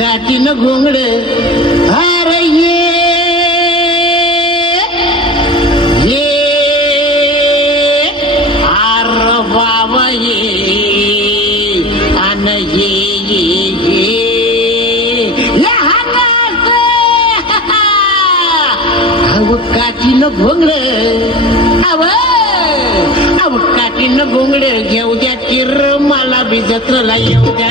काटीन घोंगड अरे ये आर बाबा ये अन ये काटीन घोंगड अव काटीन घोंगड घेऊ द्या किर मला बी जत्रला येऊ द्या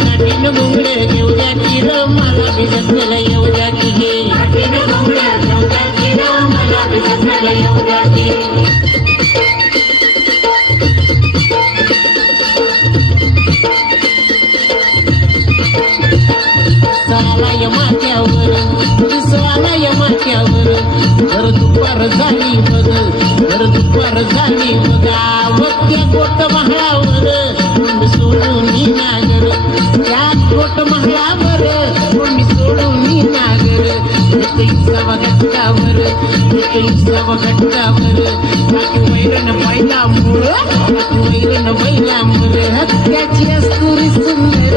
काटीन घोंगड घेऊ द्या किर मला बी जत्रला येऊ द्या की काटीन घोंगड घेऊ द्या किर मला बी जत्रला येऊ द्या की सालाय माथ्यावर सालाय माथ्यावर घर दुपार झाली बघ घर दुपार झाली बघा त्या गोट महाळावर मी सोडून नागर त्या गोट महाळावर मी सोडून नागर सवा घटकावर सवा घटकावर बाकी वैरण बैला मुळ बाकी वैरण बैला मुळ त्याची अस्तुरी सुंदर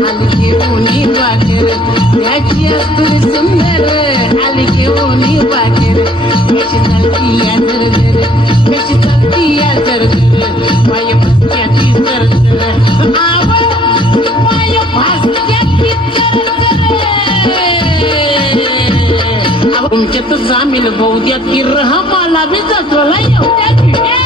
आली घेऊन वाकेर त्याची अस्तुरी सुंदर आली घेऊन वाकेर कशी चालती या जर कशी चालती या जर पाय भासत्याची जर पाय भासत्याची तुमच्यात सामील बहुद्या की रहा मला बी जत्रेला येऊ द्या